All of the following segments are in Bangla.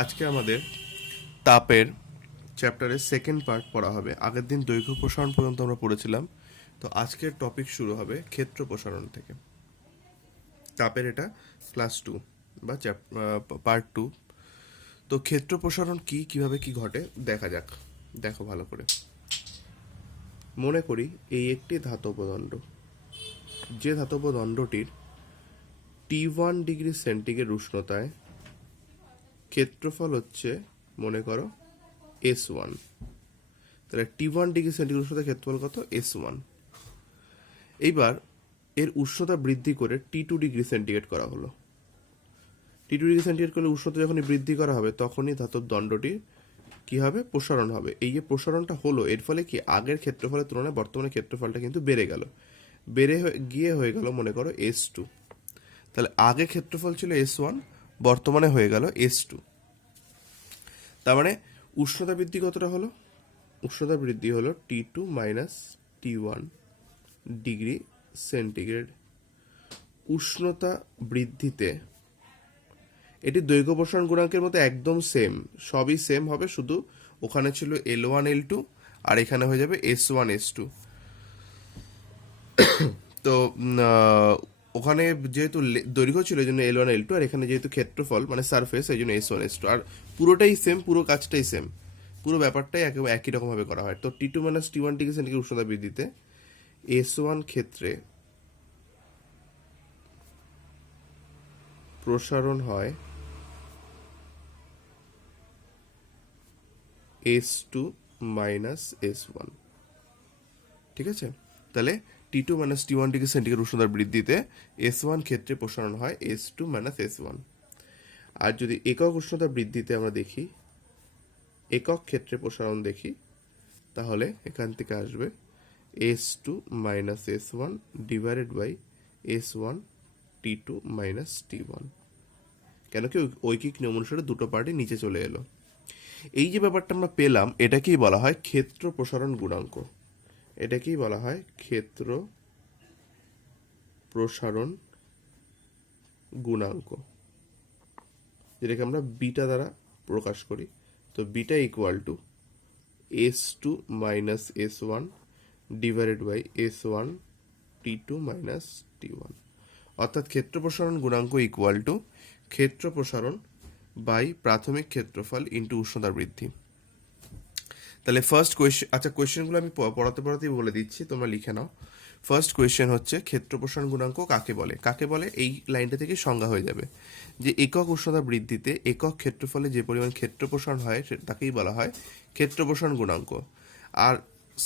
আজকে আমাদের তাপের চ্যাপ্টারের সেকেন্ড পার্ট পড়া হবে। আগের দিন দৈর্ঘ্য প্রসারণ পর্যন্ত আমরা পড়েছিলাম, তো আজকের টপিক শুরু হবে ক্ষেত্র প্রসারণ থেকে। তাপের এটা ক্লাস 2 বা পার্ট 2। তো ক্ষেত্র প্রসারণ কি, কিভাবে কি ঘটে দেখা যাক। দেখো ভালো করে। মনে করি এই একটি ধাতব দণ্ড, যে ধাতব দণ্ডটির T1 ডিগ্রি সেন্টিগ্রেড উষ্ণতায় ক্ষেত্রফল হচ্ছে, মনে করো, S1। তাহলে T1 ডিগ্রি সেন্টিগ্রেড উষ্ণতার ক্ষেত্রফল কত? S1। এইবার এর উষ্ণতা বৃদ্ধি করে T2 ডিগ্রি সেন্টিগ্রেড করা হলো। T2 ডিগ্রি সেন্টিগ্রেড করলে উষ্ণতা যখনই বৃদ্ধি করা হবে তখনই ধাতব দণ্ডটি কি হবে? প্রসারণ হবে। এই যে প্রসারণটা হলো, এর ফলে কি আগের ক্ষেত্রফলের তুলনায় বর্তমানে ক্ষেত্রফলটা কিন্তু বেড়ে গেল, গিয়ে হয়ে গেল মনে করো S2। তাহলে আগে ক্ষেত্রফল ছিল S1, বর্তমানে হয়ে গেল S2। তার মানে উষ্ণতা বৃদ্ধি কতটা হলো? উষ্ণতা বৃদ্ধি হলো T2 minus T1 degree centigrade. উষ্ণতা বৃদ্ধিতে এটি দৈর্ঘ্য প্রসারণ গুণাঙ্কের মতো একদম সেম, সবই সেম হবে, শুধু ওখানে ছিল L1 L2 আর এখানে হয়ে যাবে S1 S2। তো ওখানে যেহেতু দৈর্ঘ্য ছিল এই জন্য L1 L2, আর এখানে যেহেতু ক্ষেত্রফল মানে সারফেস এই জন্য S1 S2। আর পুরোটাই সেম, পুরো কাজটাই সেম, পুরো ব্যাপারটাই একেবারে একই রকমভাবে করা হয়। তো T2 minus T1 degree centigrade উষ্ণতা বৃদ্ধিতে S1 ক্ষেত্রে প্রসারণ হয় S2 মাইনাস S1। ঠিক আছে? তাহলে T2 minus T1 degree centigrade উষ্ণতার বৃদ্ধিতে S1 ক্ষেত্রে প্রসারণ হয় S2 মাইনাস S1। আর যদি একক উষ্ণতা বৃদ্ধিতে আমরা দেখি, একক ক্ষেত্রে প্রসারণ দেখি, তাহলে এখান থেকে আসবে S2 minus S1 divided by S1 T2 minus T1। কেন কি ঐকিক নিয়ম অনুসারে দুটো পার্টি নিচে চলে এলো। এই যে ব্যাপারটা আমরা পেলাম, এটাকেই বলা হয় ক্ষেত্র প্রসারণ গুণাঙ্ক। এটাকেই বলা হয় ক্ষেত্র প্রসারণ গুণাঙ্ক, যেটাকে আমরা বিটা দ্বারা প্রকাশ করি। তো beta equal to S2 minus S1 divided by S1 T2 minus T1। অর্থাৎ ক্ষেত্র প্রসারণ গুণাঙ্ক ইকুয়াল টু ক্ষেত্র প্রসারণ বাই প্রাথমিক ক্ষেত্রফল ইন্টু উষ্ণতা বৃদ্ধি। তাহলে ফার্স্ট কোয়েশ্চেন, আচ্ছা কোয়েশ্চেনগুলো আমি পড়াতে পড়াতেই বলে দিচ্ছি, তোমরা লিখে নাও। ফার্স্ট কোয়েশ্চেন হচ্ছে ক্ষেত্র প্রসারণ গুণাঙ্ক কাকে বলে? কাকে বলে এই লাইনটা থেকে সংজ্ঞা হয়ে যাবে যে একক উষ্ণতা বৃদ্ধিতে একক ক্ষেত্রফলে যে পরিমাণ ক্ষেত্র প্রসারণ হয় তাকেই বলা হয় ক্ষেত্র প্রসারণ গুণাঙ্ক। আর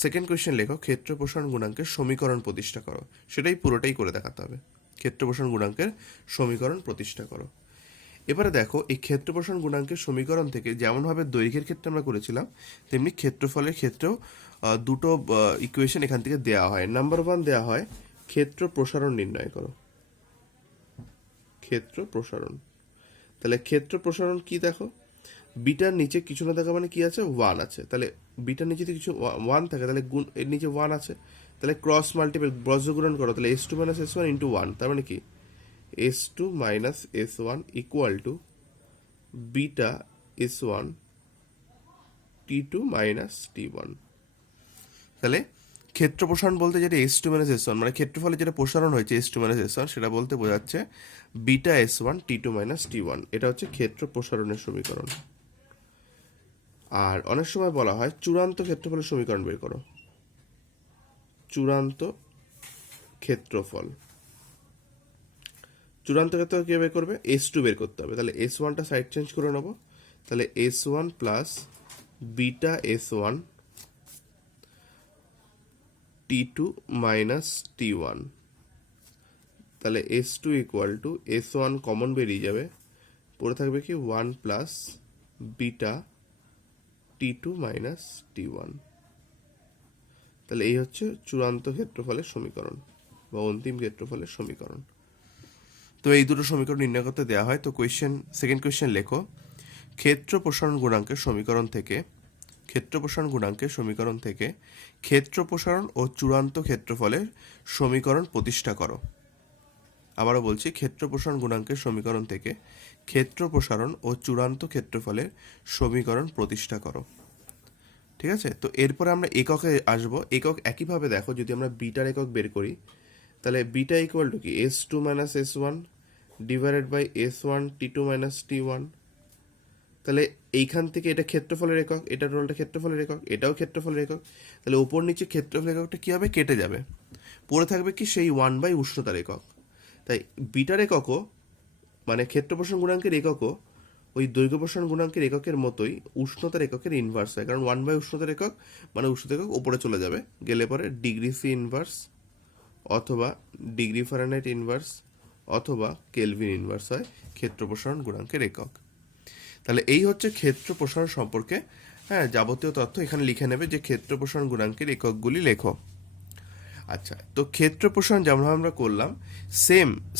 সেকেন্ড কোয়েশ্চেন লেখো ক্ষেত্র প্রসারণ গুণাঙ্কের সমীকরণ প্রতিষ্ঠা করো। সেটাই পুরোটাই করে দেখাতে হবে। ক্ষেত্র প্রসারণ গুণাঙ্কের সমীকরণ প্রতিষ্ঠা করো। এবারে দেখো এই ক্ষেত্র প্রসারণ গুণাঙ্কের সমীকরণ থেকে যেমনভাবে দৈর্ঘ্যের ক্ষেত্রে আমরা করেছিলাম, তেমনি ক্ষেত্রফলের ক্ষেত্রেও দুটো ইকুয়েশন এখান থেকে দেওয়া হয়। নাম্বার 1 দেওয়া হয় ক্ষেত্র প্রসারণ নির্ণয় করো। ক্ষেত্র প্রসারণ, তাহলে ক্ষেত্র প্রসারণ কি দেখো, বিটার নিচে কিছু না থাকা মানে কি আছে? 1 আছে। তাহলে বিটার নিচে যদি কিছু 1 থাকে তাহলে গুণ এর নিচে 1 আছে, তাহলে ক্রস মাল্টিপল বজ্রগুণন করো, তাহলে S2 মাইনাস S1 ইন্টু 1। তার মানে কি S2 minus S1 equal to beta S1 T2 minus T1। তাহলে ক্ষেত্র প্রসারণ বলতে যেটা S2 মাইনাস S1 মানে ক্ষেত্রফলে যেটা প্রসারণ হয়েছে S2 মাইনাস S1, সেটা বলতে বোঝাচ্ছে beta S1 T2 minus T1। এটা হচ্ছে ক্ষেত্র প্রসারণের সমীকরণ। আর অনেক সময় বলা হয় চূড়ান্ত ক্ষেত্রফলের সমীকরণ বের করো। চূড়ান্ত ক্ষেত্রফল, চূড়ান্ত ক্ষেত্রফল কি বের করবে? S2 বের করতে হবে। তাহলে S1টা সাইড চেঞ্জ করে নেবো, তাহলে S1 plus beta S1 T2 minus T1। তাহলে S2 equal to S1 common বেরিয়ে যাবে, পড়ে থাকবে কি 1 plus beta T2 minus T1। তাহলে এই হচ্ছে চূড়ান্ত ক্ষেত্রফলের সমীকরণ বা অন্তিম ক্ষেত্রফলের সমীকরণ। তো এই দুটো সমীকরণ নির্ণয় করতে দেওয়া হয়। তো সেকেন্ড কোয়েশ্চেন লেখো ক্ষেত্র প্রসারণ গুণাঙ্কের সমীকরণ থেকে, ক্ষেত্র প্রসারণ গুণাঙ্কের সমীকরণ থেকে ক্ষেত্র প্রসারণ ও চূড়ান্ত ক্ষেত্রফলের সমীকরণ প্রতিষ্ঠা করো। আবারও বলছি, ক্ষেত্র প্রসারণ গুণাঙ্কের সমীকরণ থেকে ক্ষেত্র প্রসারণ ও চূড়ান্ত ক্ষেত্রফলের সমীকরণ প্রতিষ্ঠা করো। ঠিক আছে, তো এরপরে আমরা এককে আসব। একক একইভাবে দেখো, যদি আমরা বিটার একক বের করি তাহলে বিটা ইকুয়াল টু কি S2 minus S1 divided by S1 T2 minus T1। তাহলে এইখান থেকে এটা ক্ষেত্রফলের একক, এটা টোটালটা ক্ষেত্রফলের একক, এটাও ক্ষেত্রফলের একক। তাহলে ওপর নিচে ক্ষেত্রফলের এককটা কী হবে, কেটে যাবে, পড়ে থাকবে কি সেই 1 বাই উষ্ণতার একক। তাই বিটার এককও মানে ক্ষেত্র প্রসারণ গুণাঙ্কের এককও ওই দৈর্ঘ্য প্রসারণ গুণাঙ্কের এককের মতোই উষ্ণতার এককের ইনভার্স হয়, কারণ 1 বাই উষ্ণতার একক মানে উষ্ণতার একক উপরে চলে যাবে, গেলে পরে ডিগ্রি সি ইনভার্স অথবা ডিগ্রি ফারেনহাইট ইনভার্স অথবা কেলভিন ইনভার্স হয় ক্ষেত্র প্রসারণ গুণাঙ্কের একক। তাহলে এই হচ্ছে ক্ষেত্র প্রসারণ সম্পর্কে যাবতীয় তথ্য এখানে লিখে নেবে যে ক্ষেত্র প্রসারণ গুণাঙ্কের এককগুলি লেখো। আচ্ছা, তো ক্ষেত্র প্রসারণ যেমন আমরা করলাম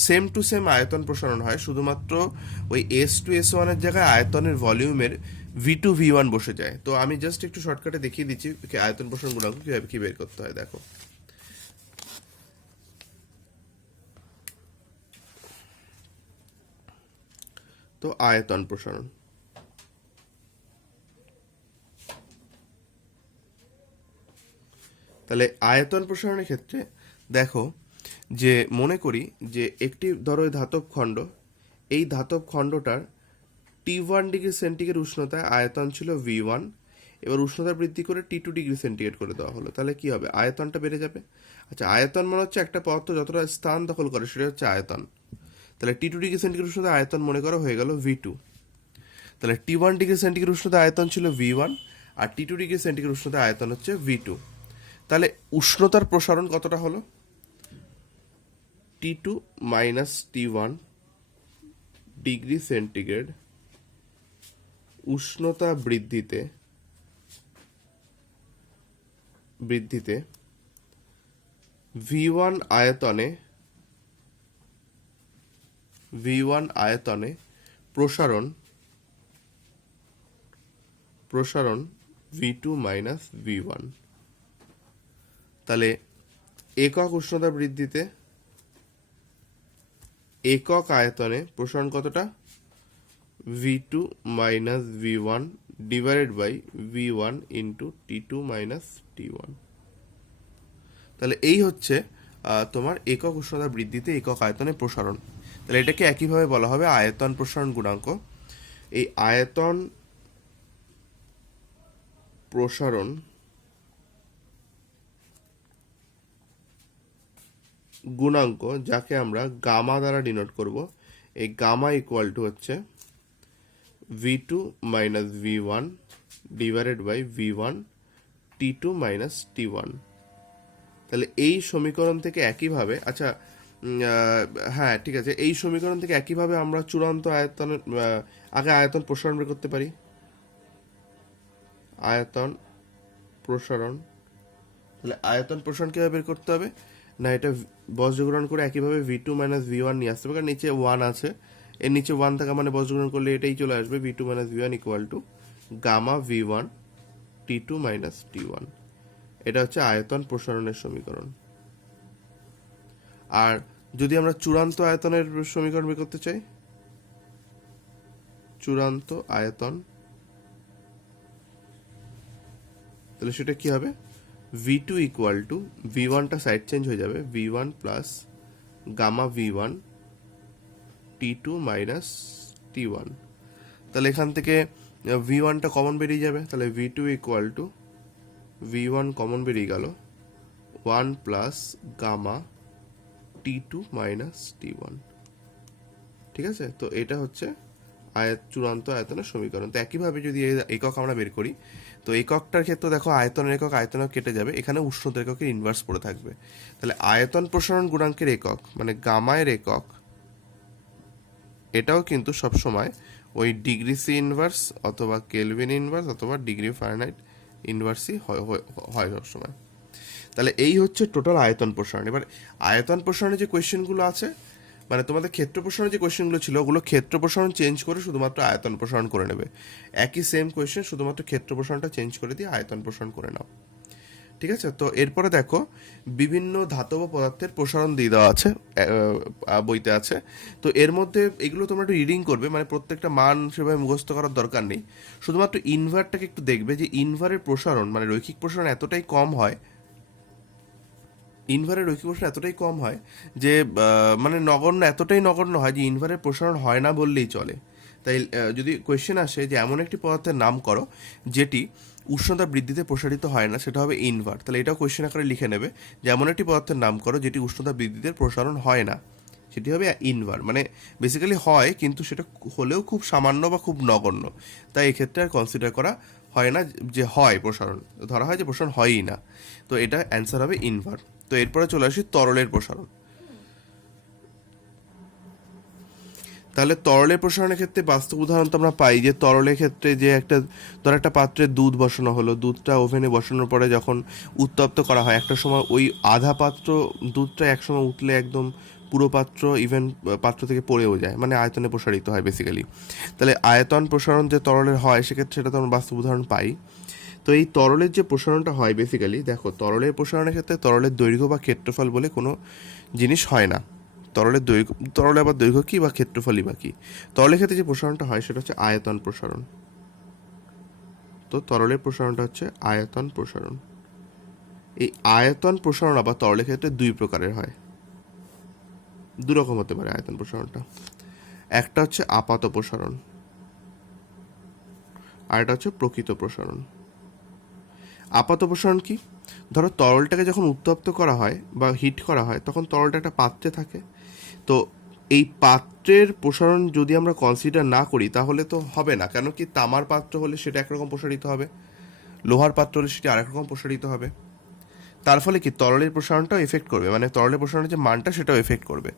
সেম টু সেম আয়তন প্রসারণ হয়, শুধুমাত্র ওই S2 S1 এর জায়গায় আয়তনের ভলিউমের V2 V1 বসে যায়। তো আমি জাস্ট একটু শর্টকাটে দেখিয়ে দিচ্ছি আয়তন প্রসারণ গুণাঙ্ক কিভাবে কি বের করতে হয়। দেখো, তো আয়তন প্রসারণ, তাহলে আয়তন প্রসারণের ক্ষেত্রে দেখো যে মনে করি যে একটি ধরো ধাতব খণ্ড, এই ধাতব খণ্ডটার T1 ডিগ্রি সেন্টিগ্রেড উষ্ণতায় আয়তন ছিল V1, এবার উষ্ণতা বৃদ্ধি করে T2 ডিগ্রি সেন্টিগ্রেড করে দেওয়া হলো, তাহলে কি হবে, আয়তনটা বেড়ে যাবে। আচ্ছা, আয়তন মানে হচ্ছে একটা পদার্থ যতটা স্থান দখল করে সেটা হচ্ছে আয়তন। তাহলে T2 ডিগ্রি সেন্টিগ্রেড উষ্ণতায় আয়তন মনে করো হয়ে গেল V2। তাহলে T1 ডিগ্রি সেন্টিগ্রেড উষ্ণতায় আয়তন ছিল V1 আর T2 ডিগ্রি সেন্টিগ্রেড উষ্ণতায় আয়তন হচ্ছে V2। তাহলে উষ্ণতার প্রসারণ কতটা হলো, T2 minus T1 degree centigrade উষ্ণতা বৃদ্ধিতে V1 আয়তনে প্রসারণ V2 মাইনাস V1। তাহলে একক উষ্ণতা বৃদ্ধিতে একক আয়তনে প্রসারণ কতটা, V2 minus V1 divided by V1 into T2 minus T1। তাহলে এই হচ্ছে তোমার একক উষ্ণতা বৃদ্ধিতে একক আয়তনে প্রসারণ। তাহলে এটাকে একইভাবে বলা হবে আয়তন প্রসারণ গুণাঙ্ক। এই আয়তন প্রসারণ গুণাঙ্ক যাকে আমরা গামা দ্বারা ডিনোট করব, এই গামা ইকুয়াল টু হচ্ছে V2 minus V1 divided by V1 T2 minus T1। তাহলে এই সমীকরণ থেকে একইভাবে, আচ্ছা হ্যাঁ ঠিক আছে, এই সমীকরণ থেকে একইভাবে আমরা চূড়ান্ত আয়তনের আগে আয়তন প্রসারণ বের করতে পারি। আয়তন প্রসারণ, তাহলে আয়তন প্রসারণ কীভাবে বের করতে হবে না, এটা বজ্রগ্রহণ করে একইভাবে V2 মাইনাস V1 নিয়ে আসতে হবে, কারণ নিচে 1 আছে, এর নিচে 1 থাকা মানে বজ্রগ্রহণ করলে এটাই চলে আসবে, V2 minus V1 equal to gamma V1 T2 minus T1। এটা হচ্ছে আয়তন প্রসারণের সমীকরণ। আর যদি আমরা চূড়ান্ত আয়তনের সমীকরণ বের করতে চাই, চূড়ান্ত আয়তন, তাহলে সেটা কি হবে, V2 ইকুয়াল টু V1টা সাইড চেঞ্জ হয়ে যাবে, V1 plus gamma V1 T2 minus T1। তাহলে এখান থেকে V1টা কমন বেরিয়ে যাবে, তাহলে V2 equal two V1 common বেরিয়ে গেল 1 plus gamma T2 minus T1। ঠিক আছে, তো এটা হচ্ছে চূড়ান্ত আয়তনের সমীকরণ। তো একইভাবে যদি একক আমরা বের করি, তো এককটার ক্ষেত্রে দেখো আয়তনের একক আয়তনও কেটে যাবে, এখানে উষ্ণতার এককের ইনভার্স পড়ে থাকবে। তাহলে আয়তন প্রসারণ গুণাঙ্কের একক মানে গামায়ের একক, এটাও কিন্তু সবসময় ওই ডিগ্রি সি ইনভার্স অথবা কেলভিন ইনভার্স অথবা ডিগ্রি ফারেনহাইট ইনভার্সই হয় সবসময়। তাহলে এই হচ্ছে টোটাল আয়তন প্রসারণ। এবার আয়তন প্রসারণের যে কোয়েশ্চেনগুলো আছে, মানে তোমাদের ক্ষেত্র প্রসারণের যে কোয়েশ্চেনগুলো ছিল ওগুলো ক্ষেত্র প্রসারণ চেঞ্জ করে শুধুমাত্র আয়তন প্রসারণ করে নেবে। একই সেম কোয়েশ্চেন, শুধুমাত্র ক্ষেত্র প্রসারণটা চেঞ্জ করে দিয়ে আয়তন প্রসারণ করে নাও। ঠিক আছে। তো এরপরে দেখো বিভিন্ন ধাতব পদার্থের প্রসারণ দিয়ে দেওয়া আছে, বইতে আছে। তো এর মধ্যে এগুলো তোমরা একটু রিডিং করবে, মানে প্রত্যেকটা মান সেভাবে মুখস্থ করার দরকার নেই। শুধুমাত্র ইনভারটাকে একটু দেখবে যে ইনভারের প্রসারণ মানে রৈখিক প্রসারণ এতটাই কম হয়, ইনভারের রৈখিক প্রসারণ এতটাই কম হয় যে মানে নগণ্য, এতটাই নগণ্য হয় যে ইনভারের প্রসারণ হয় না বললেই চলে। তাই যদি কোয়েশ্চেন আসে যে এমন একটি পদার্থের নাম করো যেটি উষ্ণতা বৃদ্ধিতে প্রসারিত হয় না, সেটা হবে ইনভার। তাহলে এটাও কোয়েশ্চেন আকারে লিখে নেবে যে এমন একটি পদার্থের নাম করো যেটি উষ্ণতা বৃদ্ধিতে প্রসারণ হয় না, সেটি হবে ইনভার। মানে বেসিক্যালি হয়, কিন্তু সেটা হলেও খুব সামান্য বা খুব নগণ্য, তাই এক্ষেত্রে আর কনসিডার করা হয় না যে হয় প্রসারণ, ধরা হয় যে প্রসারণ হয়ই না। তো এটা অ্যান্সার হবে ইনভার। তো এরপরে চলে আসি তরলের প্রসারণ। তাহলে তরলের প্রসারণের ক্ষেত্রে বাস্তব উদাহরণ তো আমরা পাই যে তরলের ক্ষেত্রে যে একটা পাত্রে দুধ বসানো হলো, দুধটা ওভেনে বসানোর পরে যখন উত্তপ্ত করা হয়, একটা সময় ওই আধা পাত্র দুধটা একসময় উঠলে একদম পুরো পাত্র, ইভেন পাত্র থেকে পড়েও যায়, মানে আয়তনে প্রসারিত হয় বেসিক্যালি। তাহলে আয়তন প্রসারণ যে তরলের হয় সেক্ষেত্রে সেটা তো আমরা বাস্তব উদাহরণ পাই। তো এই তরলের যে প্রসারণটা হয় বেসিক্যালি, দেখো তরলের প্রসারণের ক্ষেত্রে তরলের দৈর্ঘ্য বা ক্ষেত্রফল বলে কোনো জিনিস হয় না। তরলের দৈর্ঘ্য, তরলে আবার দৈর্ঘ্য কী বা ক্ষেত্রফলই বা কী? তরলের ক্ষেত্রে যে প্রসারণটা হয় সেটা হচ্ছে আয়তন প্রসারণ। তো তরলের প্রসারণটা হচ্ছে আয়তন প্রসারণ। এই আয়তন প্রসারণ আবার তরলের ক্ষেত্রে দুই প্রকারের হয়, দু রকম হতে পারে আয়তন প্রসারণটা। একটা হচ্ছে আপাত প্রসারণ, আর এটা হচ্ছে প্রকৃত প্রসারণ। আপাত প্রসারণ কি? ধরো তরলটাকে যখন উত্তপ্ত করা হয় বা হিট করা হয় তখন তরলটা একটা পাত্রে থাকে। তো এই পাত্রের প্রসারণ যদি আমরা কনসিডার না করি তাহলে তো হবে না, কেন কি তামার পাত্র হলে সেটা একরকম প্রসারিত হবে, লোহার পাত্র হলে সেটি আরেক রকম প্রসারিত হবে। তার ফলে কি তরলের প্রসারণটাও এফেক্ট করবে, মানে তরলের প্রসারণের যে মানটা সেটাও এফেক্ট করবে।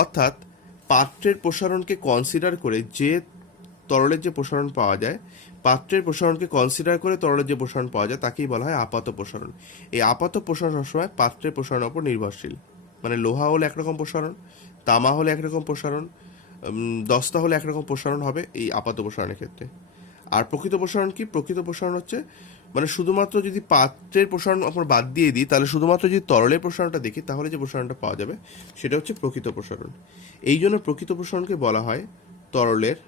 অর্থাৎ পাত্রের প্রসারণকে কনসিডার করে যে তরলের যে প্রসারণ পাওয়া যায়, পাত্রের প্রসারণকে কনসিডার করে তরলের যে প্রসারণ পাওয়া যায় তাকেই বলা হয় আপাত প্রসারণ। এই আপাত প্রসারণ সবসময় পাত্রের প্রসারণের উপর নির্ভরশীল। মানে লোহা হলে একরকম প্রসারণ, তামা হলে একরকম প্রসারণ, দস্তা হলে একরকম প্রসারণ হবে এই আপাত প্রসারণের ক্ষেত্রে। আর প্রকৃত প্রসারণ কি? প্রকৃত প্রসারণ হচ্ছে মানে শুধুমাত্র যদি পাত্রের প্রসারণ আমরা বাদ দিয়ে দিই, তাহলে শুধুমাত্র যদি তরলের প্রসারণটা দেখি তাহলে যে প্রসারণটা পাওয়া যাবে সেটা হচ্ছে প্রকৃত প্রসারণ। এই জন্য প্রকৃত প্রসারণকে বলা হয় তরলের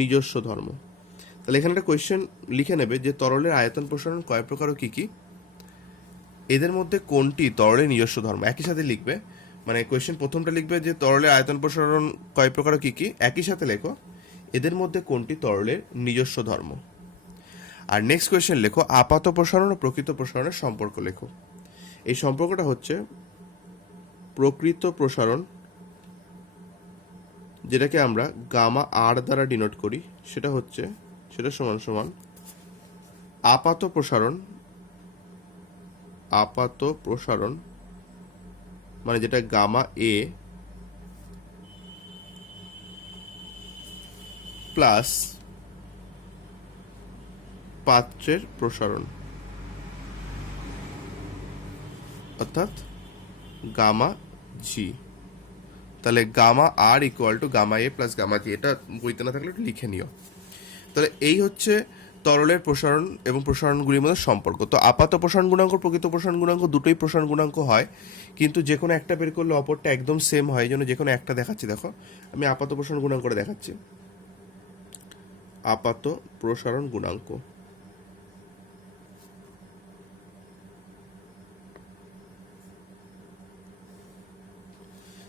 নিজস্ব ধর্ম। তাহলে এখানে একটা কোয়েশ্চেন লিখে নেবে যে তরলের আয়তন প্রসারণ কয় প্রকার ও কী কী? এদের মধ্যে কোনটি তরলের নিজস্ব ধর্ম? একই সাথে লিখবে, মানে কোয়েশ্চেন প্রথমটা লিখবে যে তরলের আয়তন প্রসারণ কয় প্রকার ও কী কী, একই সাথে লেখো এদের মধ্যে কোনটি তরলের নিজস্ব ধর্ম। আর নেক্সট কোয়েশ্চেন লেখো আপাত প্রসারণ ও প্রকৃত প্রসারণের সম্পর্ক লেখো। এই সম্পর্কটা হচ্ছে প্রকৃত প্রসারণ, যেটাকে আমরা গামা আর দ্বারা ডিনোট করি, সেটা সমান সমান আপাত প্রসারণ, আপাত প্রসারণ মানে যেটা গামা এ প্লাস পাত্রের প্রসারণ, অর্থাৎ গামা জি। তাহলে gamma R equal to gamma A plus gamma G, এটা বইতে না থাকলে একটু লিখে নিও। তাহলে এই হচ্ছে তরলের প্রসারণ এবং প্রসারণগুলির মধ্যে সম্পর্ক। তো আপাত প্রসারণ গুণাঙ্ক, প্রকৃত প্রসারণ গুণাঙ্ক দুটোই প্রসারণ গুণাঙ্ক হয়, কিন্তু যে কোনো একটা বের করলে অপরটা একদম সেম হয়, এই জন্য যে কোনো একটা দেখাচ্ছি। দেখো আমি আপাত প্রসারণ গুণাঙ্কটা দেখাচ্ছি। আপাত প্রসারণ গুণাঙ্ক,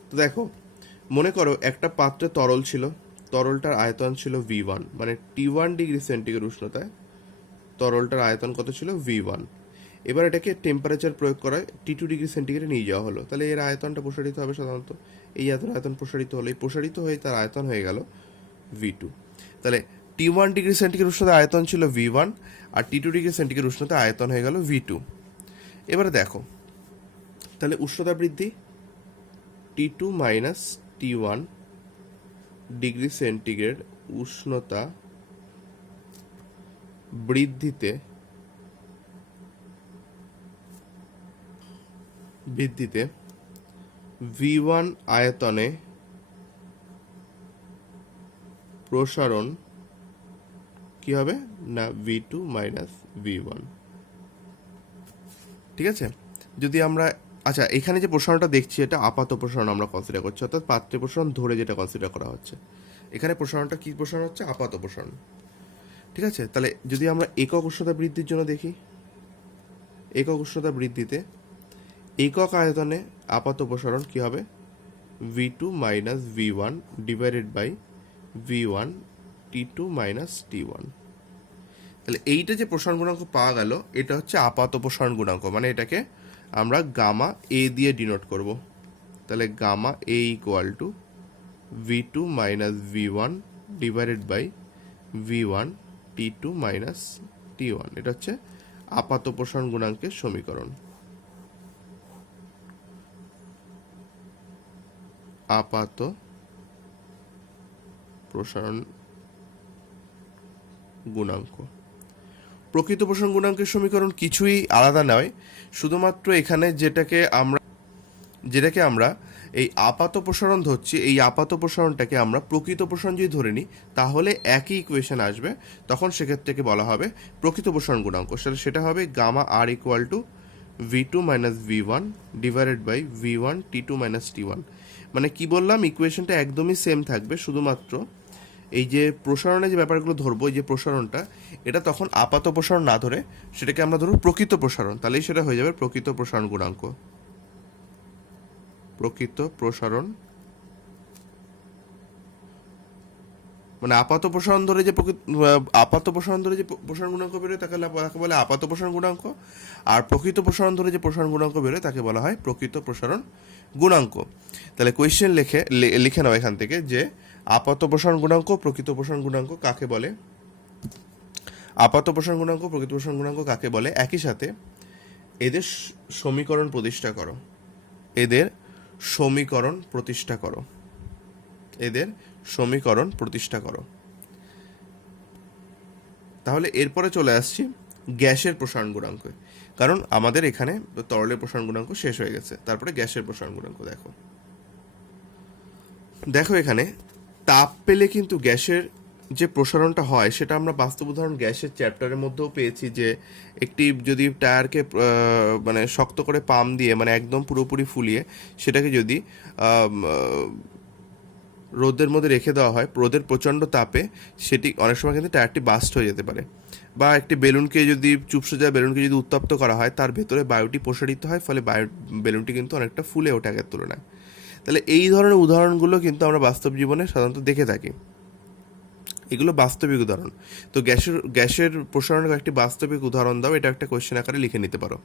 তো দেখো মনে করো একটা পাত্রে তরল ছিল, তরলটার আয়তন ছিল V1, মানে T1 ডিগ্রি সেন্টিগ্রেড উষ্ণতায় তরলটার আয়তন কত ছিল? V1। এবার এটাকে টেম্পারেচার প্রয়োগ করায় T2 ডিগ্রি সেন্টিগ্রেডে নিয়ে যাওয়া হলো, তাহলে এর আয়তনটা প্রসারিত হবে সাধারণত, এই এত আয়তন প্রসারিত হলো, এই প্রসারিত হয়ে তার আয়তন হয়ে গেল V2। তাহলে T1 ডিগ্রি সেন্টিগ্রেড উষ্ণতায় আয়তন ছিল V1 আর T2 ডিগ্রি সেন্টিগ্রেড উষ্ণতায় আয়তন হয়ে গেল V2। এবারে দেখো তাহলে উষ্ণতা বৃদ্ধি T2 minus T1 degree centigrade উষ্ণতা বৃদ্ধিতে V1 আয়তনে প্রসারণ কি হবে না V2 মাইনাস V1। ঠিক আছে, যদি আমরা আচ্ছা এখানে যে প্রসারণটা দেখছি এটা আপাত প্রসারণ আমরা কনসিডার করছি, অর্থাৎ পাত্রে প্রসারণ ধরে যেটা কনসিডার করা হচ্ছে। এখানে প্রসারণটা কি প্রসারণ হচ্ছে? আপাত প্রসারণ। ঠিক আছে, তাহলে যদি আমরা একক উষ্ণতা বৃদ্ধির জন্য দেখি, একক উষ্ণতা বৃদ্ধিতে একক আয়তনে আপাত প্রসারণ কি হবে? V2 minus V1 divided by V1 T2 minus T1। তাহলে এইটা যে প্রসারণ গুণাঙ্ক পাওয়া গেল এটা হচ্ছে আপাত প্রসারণ গুণাঙ্ক, মানে এটাকে আমরা গামা এ দিয়ে ডিনোট করব। তাহলে gamma A equal to V2 minus V1 divided by V1 T2 minus T1। এটা হচ্ছে আপাত প্রসারণ গুণাঙ্কের সমীকরণ। আপাত প্রসারণ গুণাঙ্ক। প্রকৃত প্রসারণ গুণাঙ্কের সমীকরণ কিছুই আলাদা নয়, শুধুমাত্র এখানে যেটাকে আমরা এই আপাত প্রসারণ ধরছি, এই আপাত প্রসারণটাকে আমরা প্রকৃত প্রসারণ যদি ধরে নিই তাহলে একই ইকুয়েশন আসবে, তখন সেক্ষেত্রে বলা হবে প্রকৃত প্রসারণ গুণাঙ্ক। সেটা হবে gamma R equal to V2 minus V1 divided by V1 T2 minus T1। মানে কি বললাম, ইকুয়েশনটা একদমই সেম থাকবে, শুধুমাত্র এই যে প্রসারণের যে ব্যাপারগুলো ধরবো, এই যে প্রসারণটা এটা তখন আপাত প্রসারণ না ধরে সেটাকে আমরা ধরবো প্রকৃত প্রসারণ, তাহলেই সেটা হয়ে যাবে প্রকৃত প্রসারণ গুণাঙ্ক। প্রকৃত প্রসারণ মানে আপাত প্রসারণ ধরে যে প্রসারণ গুণাঙ্ক বেরোয় তাকে বলে আপাত প্রসারণ গুণাঙ্ক, আর প্রকৃত প্রসারণ ধরে যে প্রসারণ গুণাঙ্ক বেরোয় তাকে বলা হয় প্রকৃত প্রসারণ গুণাঙ্ক। তাহলে কোয়েশ্চেন লিখে নাও এখান থেকে যে আপাত প্রসারণ গুণাঙ্ক প্রকৃত প্রসারণ গুণাঙ্ক কাকে বলে, আপাত প্রসারণ গুণাঙ্ক প্রকৃত প্রসারণ গুণাঙ্ক কাকে বলে, একই সাথে এদের সমীকরণ প্রতিষ্ঠা করো, এদের সমীকরণ প্রতিষ্ঠা করো, এদের সমীকরণ প্রতিষ্ঠা করো। তাহলে এরপরে চলে আসছি গ্যাসের প্রসারণ গুণাঙ্ক, কারণ আমাদের এখানে তরলের প্রসারণ গুণাঙ্ক শেষ হয়ে গেছে। তারপরে গ্যাসের প্রসারণ গুণাঙ্ক দেখো এখানে তাপ পেলে কিন্তু গ্যাসের যে প্রসারণটা হয় সেটা আমরা বাস্তব উদাহরণ গ্যাসের চ্যাপ্টারের মধ্যেও পেয়েছি, যে একটি যদি টায়ারকে মানে শক্ত করে পাম্প দিয়ে মানে একদম পুরোপুরি ফুলিয়ে সেটাকে যদি রোদের মধ্যে রেখে দেওয়া হয়, রোদের প্রচণ্ড তাপে সেটি অনেক সময় কিন্তু টায়ারটি বাস্ট হয়ে যেতে পারে। বা একটি বেলুনকে যদি চুপসে বেলুনকে যদি উত্তপ্ত করা হয় তার ভেতরে বায়ুটি প্রসারিত হয়, ফলে বেলুনটি কিন্তু অনেকটা ফুলে ওঠে আগের তুলনায়। তাহলে এই ধরনের উদাহরণগুলো কিন্তু আমরা বাস্তব জীবনে সাধারণত দেখে থাকি, এগুলো বাস্তবিক উদাহরণ। তো গ্যাসের প্রসারণের কয়েকটি বাস্তবিক উদাহরণ দাও, এটা একটা কোয়েশ্চেন আকারে লিখে নিতে পারো।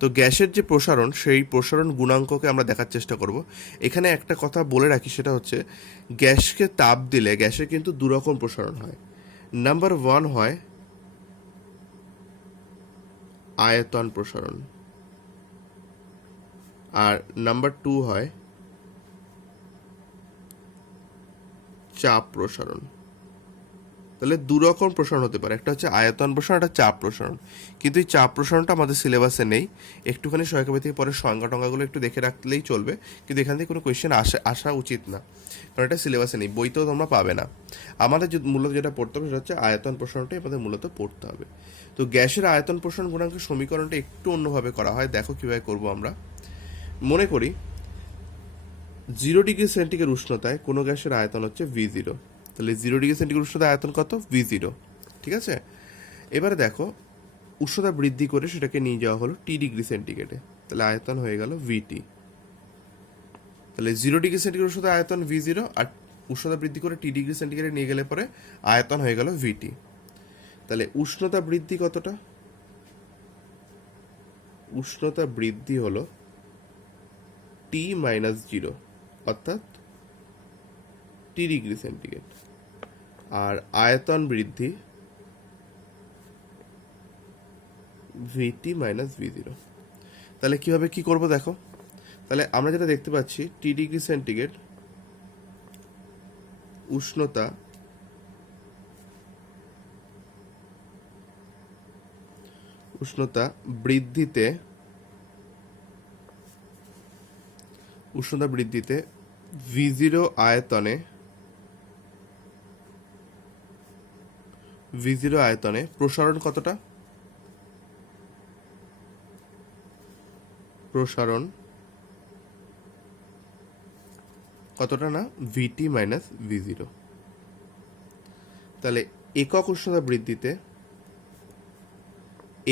তো গ্যাসের যে প্রসারণ সেই প্রসারণ গুণাঙ্ককে আমরা দেখার চেষ্টা করব। এখানে একটা কথা বলে রাখি, সেটা হচ্ছে গ্যাসকে তাপ দিলে গ্যাসের কিন্তু দুরকম প্রসারণ হয়। নাম্বার 1 হয় আয়তন প্রসারণ, আর নাম্বার 2 হয় চাপ প্রসারণ। তাহলে দুরকম প্রসারণ হতে পারে, একটা হচ্ছে আয়তন প্রসারণ, একটা চাপ প্রসারণ। কিন্তু এই চাপ প্রসারণটা আমাদের সিলেবাসে নেই, একটুখানি সহায়িকা থেকে পরে সংজ্ঞা টঙ্গাগুলো একটু দেখে রাখলেই চলবে, কিন্তু এখান থেকে কোনো কোয়েশ্চেন আসা উচিত না, কারণ এটা সিলেবাসে নেই, বইতেও তোমরা পাবে না। আমাদের মূলত যেটা পড়তে হবে সেটা হচ্ছে আয়তন প্রসারণটাই আমাদের মূলত পড়তে হবে। তো গ্যাসের আয়তন প্রসারণ গুণাঙ্কের সমীকরণটা একটু অন্যভাবে করা হয়, দেখো কীভাবে করবো আমরা। মনে করি 0 ডিগ্রি সেন্টিগ্রেড উষ্ণতায় কোনো গ্যাসের আয়তন হচ্ছে V0, তাহলে 0 ডিগ্রি সেন্টিগ্রেড উষ্ণতা আয়তন কত? V0। ঠিক আছে, এবারে দেখো উষ্ণতা বৃদ্ধি করে সেটাকে নিয়ে যাওয়া হলো T ডিগ্রি সেন্টিগ্রেডে, তাহলে আয়তন হয়ে গেল VT। তাহলে 0 ডিগ্রি সেন্টিগ্রেড উষ্ণতা আয়তন V0, আর উষ্ণতা বৃদ্ধি করে T ডিগ্রি সেন্টিগ্রেডে নিয়ে গেলে পরে আয়তন হয়ে গেল VT। তাহলে উষ্ণতা বৃদ্ধি কতটা? উষ্ণতা বৃদ্ধি হলো T মাইনাস 0, অর্থাৎ T ডিগ্রি সেন্টিগ্রেড, আর আয়তন বৃদ্ধি VT মাইনাস V0। তাহলে কীভাবে কি করব দেখো, তাহলে আমরা যেটা দেখতে পাচ্ছি T ডিগ্রি সেন্টিগ্রেড উষ্ণতা বৃদ্ধিতে V0 আয়তনে V0 আয়তনে প্রসারণ কতটা? প্রসারণ কতটা না VT মাইনাস V0। তাহলে একক উষ্ণতা বৃদ্ধিতে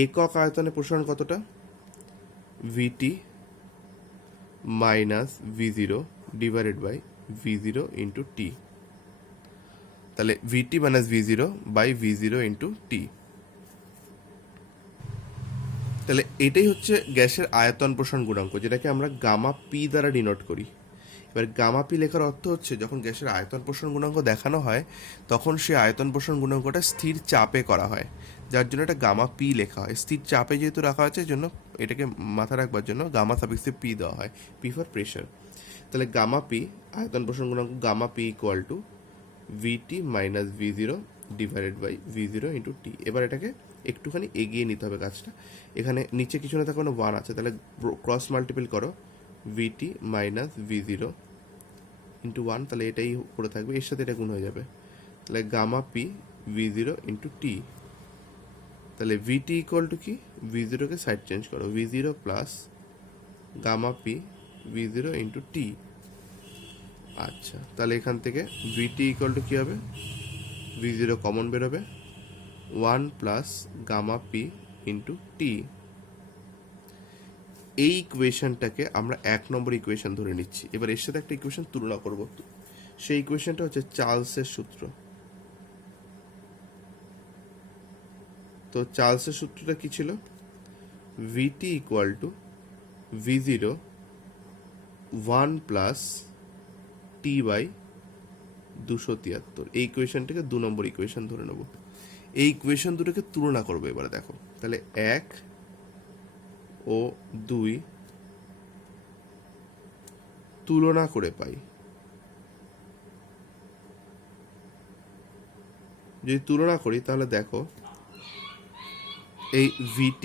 একক আয়তনে প্রসারণ কতটা? VT minus V0 divided by V0 into T। তাহলে VT minus V0 by V0 into T। তাহলে এটাই হচ্ছে গ্যাসের আয়তন প্রসারণ গুণাঙ্ক, যেটাকে আমরা গামা পি দ্বারা ডিনোট করি। এবার গামা পি লেখার অর্থ হচ্ছে যখন গ্যাসের আয়তন প্রসারণ গুণাঙ্ক দেখানো হয় তখন সেই আয়তন প্রসারণ গুণাঙ্কটা স্থির চাপে করা হয়, যার জন্য এটা গামা পি লেখা হয়। স্থির চাপে যেহেতু রাখা হয়েছে জন্য এটাকে মাথা রাখবার জন্য গামা সাফিক্সে পি দেওয়া হয়, পি ফর প্রেশার। তাহলে গামা পি আয়তন প্রসারণ গুণাঙ্ক gamma P equal to VT minus V0 divided by V0 into T। এবার এটাকে একটুখানি এগিয়ে নিতে হবে কাজটা। এখানে নিচে কিছু না থাকা 1 আছে, তাহলে ক্রস মাল্টিপল করো VT মাইনাস V0 ইন্টু 1, তাহলে এটাই পড়ে থাকবে, এর সাথে এটা গুণ হয়ে যাবে। তাহলে গামা পি V0 ইন্টু টি। তাহলে VT ইকুয়াল টু কি? V0 কে সাইড চেঞ্জ করো, V0 plus gamma P V0 into T. আচ্ছা, তাহলে এখান থেকে VT ইকুয়াল টু কী হবে? V0 কমন বেরোবে, 1 plus gamma P into T. এই ইকুয়েশনটাকে আমরা 1 নম্বর ইকুয়েশন ধরে নিচ্ছি। এবার এর সাথে একটা ইকুয়েশন তুলনা করব। সেই ইকুয়েশনটা হচ্ছে চার্লসের সূত্র। তো চার্লসের সূত্রটা কি ছিল? VT equal to V0 1 plus T by 273। এই ইকুয়েশনটাকে 2 নম্বর ইকুয়েশন ধরে নেব। এই ইকুয়েশন দুটোকে তুলনা করবো এবারে। দেখো, তাহলে 1 ও 2 তুলনা করে পাই। যদি তুলনা করি তাহলে দেখো এই VT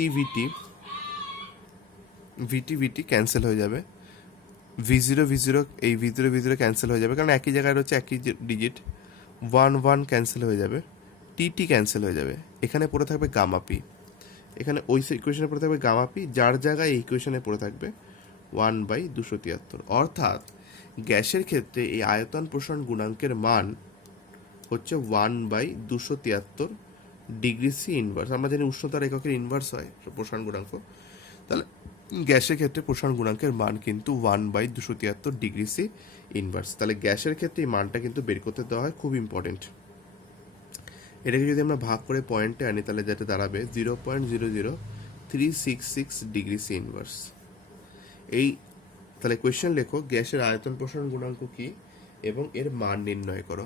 ক্যান্সেল হয়ে যাবে, V0 এই V0 ক্যান্সেল হয়ে যাবে, কারণ একই জায়গায় রয়েছে একই ডিজিট। 1 ক্যান্সেল হয়ে যাবে, টি ক্যান্সেল হয়ে যাবে। এখানে পড়ে থাকবে গামা পি, এখানে ওই ইকুয়েশনে পড়ে থাকবে গামা পি, যার জায়গায় এই ইকুয়েশনে পড়ে থাকবে 1/273। অর্থাৎ গ্যাসের ক্ষেত্রে এই আয়তন প্রসারণ গুণাঙ্কের মান হচ্ছে 1/273 ডিগ্রি সি ইনভার্স। আমরা জানি উষ্ণতার এককের ইনভার্স হয় প্রসারণ গুণাঙ্ক, তাহলে গ্যাসের ক্ষেত্রে প্রসারণ গুণাঙ্কের মান কিন্তু 1/273 ডিগ্রি সি ইনভার্স। তাহলে গ্যাসের ক্ষেত্রে এই মানটা কিন্তু বের করতে দেওয়া হয়, খুব ইম্পর্টেন্ট। এটাকে যদি আমরা ভাগ করে পয়েন্টে আনি তাহলে যেটা দাঁড়াবে 0.00366 ডিগ্রি সি ইনভার্স। এই তাহলে কোয়েশ্চেন লেখো, গ্যাসের আয়তন প্রসারণ গুণাঙ্ক কি এবং এর মান নির্ণয় করো।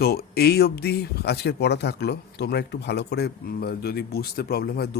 তো এই অবধি আজকের পড়া থাকলো। তোমরা একটু ভালো করে যদি বুঝতে প্রবলেম হয়